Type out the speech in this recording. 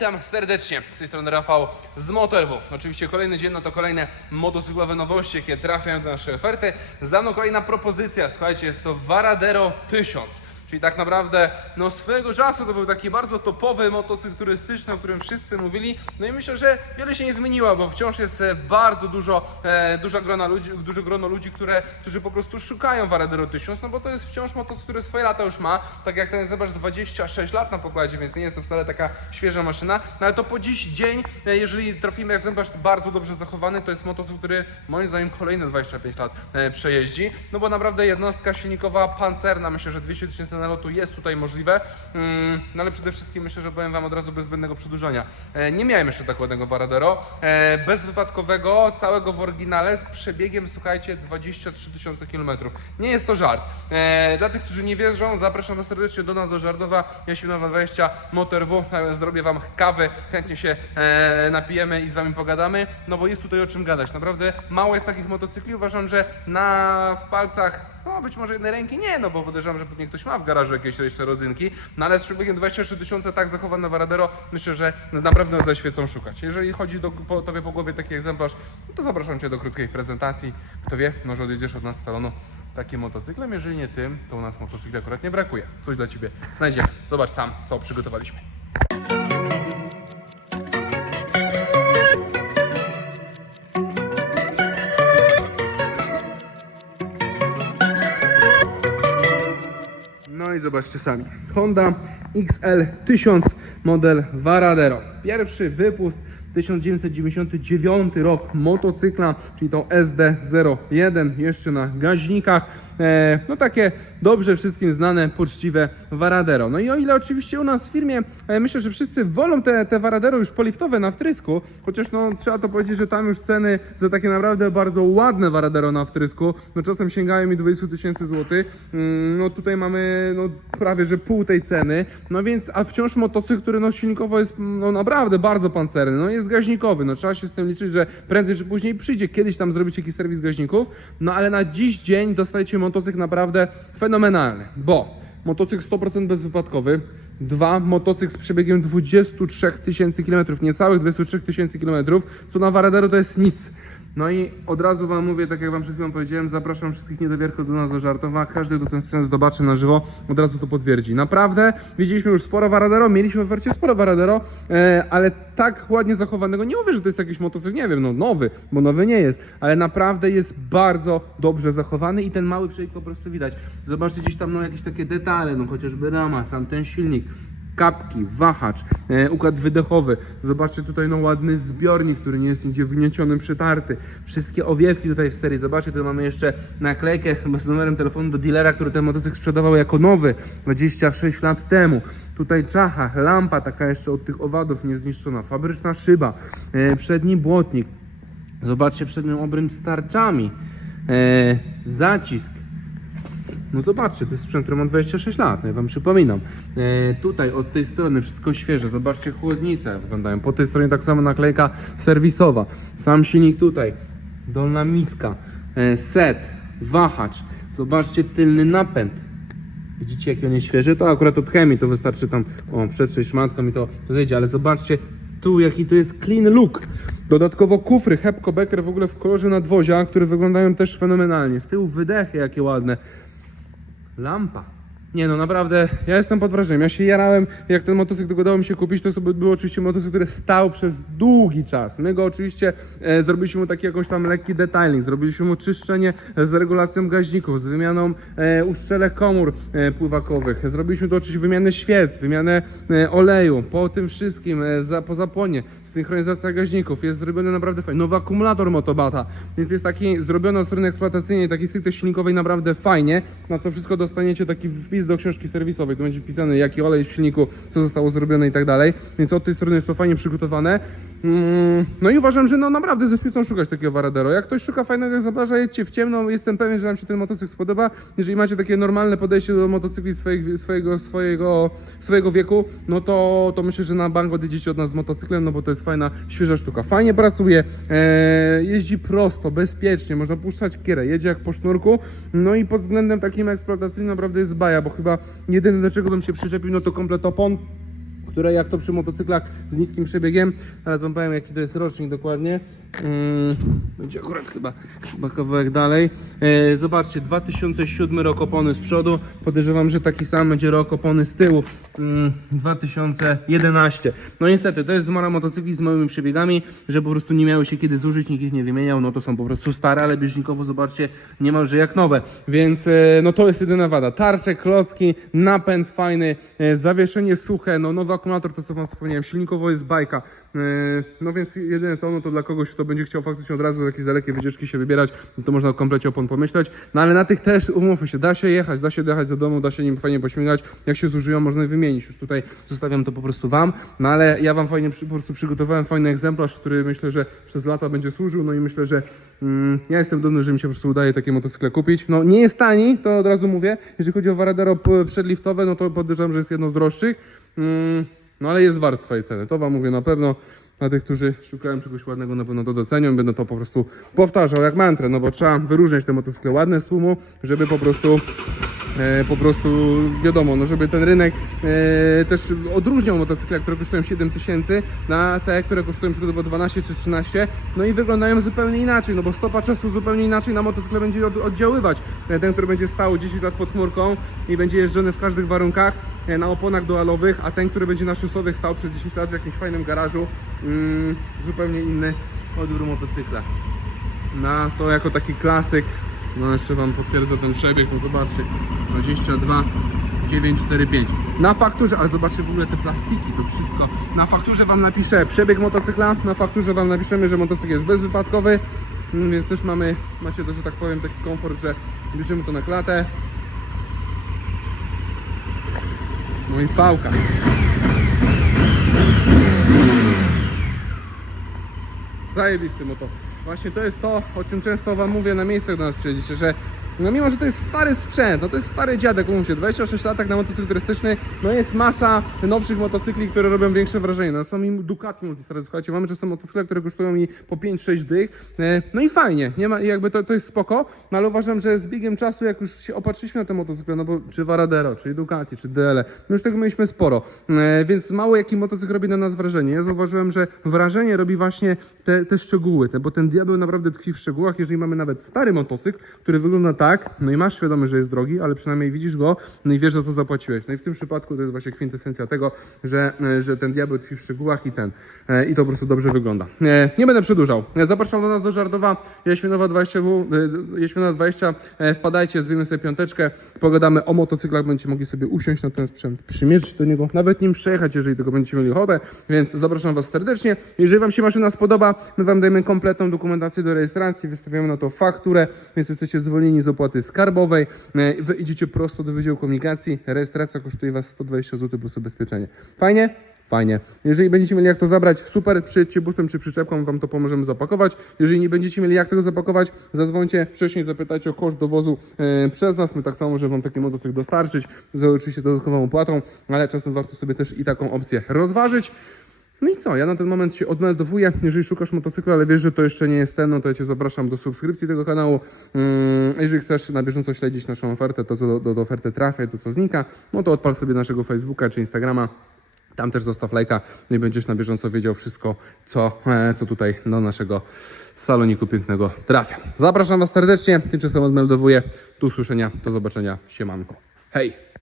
Witam serdecznie, z tej strony Rafał z Motorwu. Oczywiście kolejny dzień, no to kolejne motocyklowe nowości, jakie trafiają do naszej oferty. Za mną kolejna propozycja, słuchajcie, jest to Varadero 1000. Czyli tak naprawdę, no swojego czasu to był taki bardzo topowy motocykl turystyczny, o którym wszyscy mówili. No i myślę, że wiele się nie zmieniło, bo wciąż jest e, bardzo dużo, e, duża grona ludzi, duże grono ludzi, które, którzy po prostu szukają Varadero 1000, no bo to jest wciąż motocykl, który swoje lata już ma. Tak jak ten zobacz, 26 lat na pokładzie, więc nie jest to wcale taka świeża maszyna. No ale to po dziś dzień, e, jeżeli trafimy egzemplarz bardzo dobrze zachowany, to jest motocykl, który moim zdaniem kolejne 25 lat e, przejeździ. No bo naprawdę jednostka silnikowa pancerna, myślę, że 200 tysięcy nalotu jest tutaj możliwe. Mm, no ale przede wszystkim myślę, że powiem Wam od razu bez zbędnego przedłużania. E, nie miałem jeszcze tak ładnego Varadero. E, bezwypadkowego, całego w oryginale z przebiegiem, słuchajcie, 23 tysiące kilometrów. Nie jest to żart. E, dla tych, którzy nie wierzą, zapraszam Was serdecznie do nas do Żardowa. Ja się na 20 Motor W. Zrobię Wam kawy, chętnie się napijemy i z Wami pogadamy, no bo jest tutaj o czym gadać. Naprawdę mało jest takich motocykli. Uważam, że na w palcach no być może jednej ręki nie, no bo podejrzewam, że pewnie ktoś ma w garażu jakieś jeszcze rodzynki, no ale z przebiegiem 23 tysiące tak zachowane Varadero, myślę, że naprawdę zaświecą szukać. Jeżeli chodzi do, po, tobie po głowie taki egzemplarz, no to zapraszam Cię do krótkiej prezentacji. Kto wie, może odjedziesz od nas z salonu takim motocyklem, jeżeli nie tym, to u nas motocykli akurat nie brakuje. Coś dla Ciebie znajdziemy. Zobacz sam, co przygotowaliśmy. No i zobaczcie sami. Honda XL 1000 model Varadero. Pierwszy wypust 1999 rok motocykla, czyli tą SD01 jeszcze na gaźnikach. E, no takie dobrze wszystkim znane, poczciwe Varadero. No i o ile oczywiście u nas w firmie e, myślę, że wszyscy wolą te, te Varadero już poliftowe na wtrysku, chociaż no trzeba to powiedzieć, że tam już ceny za takie naprawdę bardzo ładne Varadero na wtrysku, no czasem sięgają mi 20 tysięcy złotych. Mm, No tutaj mamy no prawie, że pół tej ceny, no więc, a wciąż motocykl, który no silnikowo jest no naprawdę bardzo pancerny, no jest gaźnikowy, no trzeba się z tym liczyć, że prędzej czy później przyjdzie kiedyś tam zrobić jakiś serwis gaźników, no ale na dziś dzień dostajecie motocykl naprawdę fenomenalny, bo motocykl 100% bezwypadkowy, dwa, motocykl z przebiegiem 23 tysięcy kilometrów, niecałych 23 tysięcy kilometrów, co na Varadero to jest nic. No i od razu Wam mówię, tak jak Wam przed chwilą powiedziałem, zapraszam wszystkich niedowierków do nas do Żartowa. Każdy, kto ten sprzęt zobaczy na żywo, od razu to potwierdzi. Naprawdę, widzieliśmy już sporo Varadero, mieliśmy w ofercie sporo Varadero, e, ale tak ładnie zachowanego, nie mówię, że to jest jakiś motocykl, nie wiem, no nowy, bo nowy nie jest, ale naprawdę jest bardzo dobrze zachowany i ten mały przebieg po prostu widać. Zobaczcie gdzieś tam no, jakieś takie detale, no chociażby rama, sam ten silnik, kapki, wahacz, e, układ wydechowy. Zobaczcie tutaj no ładny zbiornik, który nie jest nigdzie wgnieciony, przytarty. Wszystkie owiewki tutaj w serii. Zobaczcie, tu mamy jeszcze naklejkę chyba z numerem telefonu do dealera, który ten motocykl sprzedawał jako nowy 26 lat temu. Tutaj czacha, lampa taka jeszcze od tych owadów niezniszczona, fabryczna szyba, e, przedni błotnik. Zobaczcie przednią obręcz z tarczami, e, zacisk, no zobaczcie, to jest sprzęt, który ma 26 lat, no ja wam przypominam. E, tutaj od tej strony wszystko świeże, zobaczcie chłodnice wyglądają. Po tej stronie tak samo naklejka serwisowa. Sam silnik tutaj, dolna miska, e, set, wahacz. Zobaczcie tylny napęd. Widzicie jaki on jest świeży? To akurat od chemii, to wystarczy tam, o, przetrzeć szmatką i to, to zejdzie, ale zobaczcie tu jaki to jest clean look. Dodatkowo kufry Hepco Becker w ogóle w kolorze nadwozia, które wyglądają też fenomenalnie. Z tyłu wydechy jakie ładne. Lampa. Nie no, naprawdę, ja jestem pod wrażeniem. Ja się jarałem, jak ten motocykl tylko udało mi się kupić, to sobie był oczywiście motocykl, który stał przez długi czas. My go oczywiście e, zrobiliśmy mu taki jakoś tam lekki detailing, zrobiliśmy mu czyszczenie z regulacją gaźników, z wymianą e, ustrzelek komór e, pływakowych. Zrobiliśmy tu oczywiście wymianę świec, wymianę e, oleju. Po tym wszystkim, e, za, po zapłonie, synchronizacja gaźników. Jest zrobiony naprawdę fajnie. Nowy akumulator Motobata, więc jest taki zrobiony od strony eksploatacyjnej, taki stricte silnikowej naprawdę fajnie. Na co wszystko dostaniecie taki wpis do książki serwisowej. Tu będzie wpisany jaki olej w silniku, co zostało zrobione i tak dalej. Więc od tej strony jest to fajnie przygotowane. Mm, No i uważam, że no naprawdę ze spiecą szukać takiego Varadero. Jak ktoś szuka fajnego egzemplarza, jedźcie w ciemno. Jestem pewien, że Wam się ten motocykl spodoba. Jeżeli macie takie normalne podejście do motocykli swojego, swojego, swojego, swojego wieku, no to, to myślę, że na bank odjedziecie od nas z motocyklem, no bo to jest fajna, świeża sztuka. Fajnie pracuje, e, jeździ prosto, bezpiecznie, można puszczać kierę, jedzie jak po sznurku. No i pod względem takim eksploatacyjnym naprawdę jest baja, bo chyba jedyne do czego bym się przyczepił, no to komplet opon które jak to przy motocyklach z niskim przebiegiem, teraz wam powiem jaki to jest rocznik dokładnie, Mm, będzie akurat chyba, chyba kawałek dalej, e, zobaczcie 2007 rok opony z przodu, podejrzewam, że taki sam będzie rok opony z tyłu, mm, 2011, no niestety to jest zmora motocykli z małymi przebiegami, że po prostu nie miały się kiedy zużyć, nikt ich nie wymieniał, no to są po prostu stare, ale bieżnikowo zobaczcie niemalże jak nowe, więc e, no to jest jedyna wada, tarcze, klocki, napęd fajny, e, zawieszenie suche, no nowy akumulator, to co wam wspomniałem, silnikowo jest bajka, e, no więc jedyne co, no to dla kogoś, kto będzie chciał faktycznie od razu jakieś dalekie wycieczki się wybierać, no to można o komplecie opon pomyśleć, no ale na tych też, umówmy się, da się jechać, da się dojechać do domu, da się nim fajnie pośmigać, jak się zużyją, można je wymienić, już tutaj zostawiam to po prostu wam, no ale ja wam fajnie po prostu przygotowałem fajny egzemplarz, który myślę, że przez lata będzie służył, no i myślę, że mm, ja jestem dumny, że mi się po prostu udaje takie motocykle kupić, no nie jest tani, to od razu mówię, jeżeli chodzi o Varadero przedliftowe, no to podejrzewam, że jest jedno z droższych, no ale jest wart swojej ceny, to wam mówię na pewno, dla tych, którzy szukają czegoś ładnego, na pewno to docenią. Będę to po prostu powtarzał jak mantrę, no bo trzeba wyróżniać te motocykle ładne z tłumu, żeby po prostu po prostu wiadomo, no żeby ten rynek e, też odróżniał motocykle, które kosztują 7 tysięcy na te, które kosztują przykładowo 12 czy 13, no i wyglądają zupełnie inaczej, no bo stopa czasu zupełnie inaczej na motocykle będzie od, oddziaływać. E, Ten, który będzie stał 10 lat pod chmurką i będzie jeżdżony w każdych warunkach, e, na oponach dualowych, a ten, który będzie na szusowych stał przez 10 lat w jakimś fajnym garażu, mm, zupełnie inny odbiór motocykla. Na to jako taki klasyk, no jeszcze Wam potwierdzę ten przebieg, no zobaczcie, 22 945. Na fakturze, ale zobaczcie w ogóle te plastiki, to wszystko. Na fakturze Wam napiszę przebieg motocykla, na fakturze Wam napiszemy, że motocykl jest bezwypadkowy, mm, więc też mamy, macie to, że tak powiem, taki komfort, że bierzemy to na klatę. No i pałka. Zajebisty motocykl. Właśnie to jest to, o czym często Wam mówię na miejscach do nas przyjedziecie, że no mimo, że to jest stary sprzęt, no to jest stary dziadek, umówcie, 26 latach na motocykl turystyczny, no jest masa nowszych motocykli, które robią większe wrażenie. No są im Ducati Multistrada, słuchajcie, mamy często motocykle, które kosztują mi po 5-6 dych, e, no i fajnie, nie ma, jakby to, to jest spoko, no ale uważam, że z biegiem czasu, jak już się opatrzyliśmy na te motocykle, no bo czy Varadero, czy Ducati, czy DL, no już tego mieliśmy sporo, e, więc mało jaki motocykl robi na nas wrażenie. Ja zauważyłem, że wrażenie robi właśnie te, te szczegóły, te, bo ten diabeł naprawdę tkwi w szczegółach, jeżeli mamy nawet stary motocykl, który wygląda tak, no i masz świadomość, że jest drogi, ale przynajmniej widzisz go, no i wiesz, za co zapłaciłeś. No i w tym przypadku to jest właśnie kwintesencja tego, że, e, że ten diabeł tkwi w szczegółach i ten, e, i to po prostu dobrze wygląda. E, Nie będę przedłużał. Zapraszam do nas do Żardowa, Jaśminowa 20W, Jaśminowa 20, e, wpadajcie, zbijmy sobie piąteczkę, pogadamy o motocyklach, będziecie mogli sobie usiąść na ten sprzęt, przymierzyć do niego, nawet nim przejechać, jeżeli tego będziecie mieli ochotę, więc zapraszam Was serdecznie. Jeżeli Wam się maszyna spodoba, my Wam dajemy kompletną dokumentację do rejestracji, wystawiamy na to fakturę, więc jesteście zwolnieni z opłaty skarbowej, E, wy idziecie prosto do Wydziału Komunikacji, rejestracja kosztuje Was 120 zł plus ubezpieczenie. Fajnie? Fajnie. Jeżeli będziecie mieli jak to zabrać, super, przyjedźcie busem czy przyczepką, wam to pomożemy zapakować. Jeżeli nie będziecie mieli jak tego zapakować, zadzwońcie wcześniej, zapytajcie o koszt dowozu e, przez nas. My tak samo możemy wam taki motocykl dostarczyć, z oczywiście dodatkową opłatą, ale czasem warto sobie też i taką opcję rozważyć. No i co, ja na ten moment się odmeldowuję. Jeżeli szukasz motocykla, ale wiesz, że to jeszcze nie jest ten, no to ja Cię zapraszam do subskrypcji tego kanału. Mm, Jeżeli chcesz na bieżąco śledzić naszą ofertę, to co do, do, oferty trafia i to co znika, no to odpal sobie naszego Facebooka czy Instagrama. Tam też zostaw lajka no i będziesz na bieżąco wiedział wszystko, co, e, co tutaj do naszego saloniku pięknego trafia. Zapraszam Was serdecznie, tymczasem odmeldowuję. Do usłyszenia, do zobaczenia, siemanko. Hej!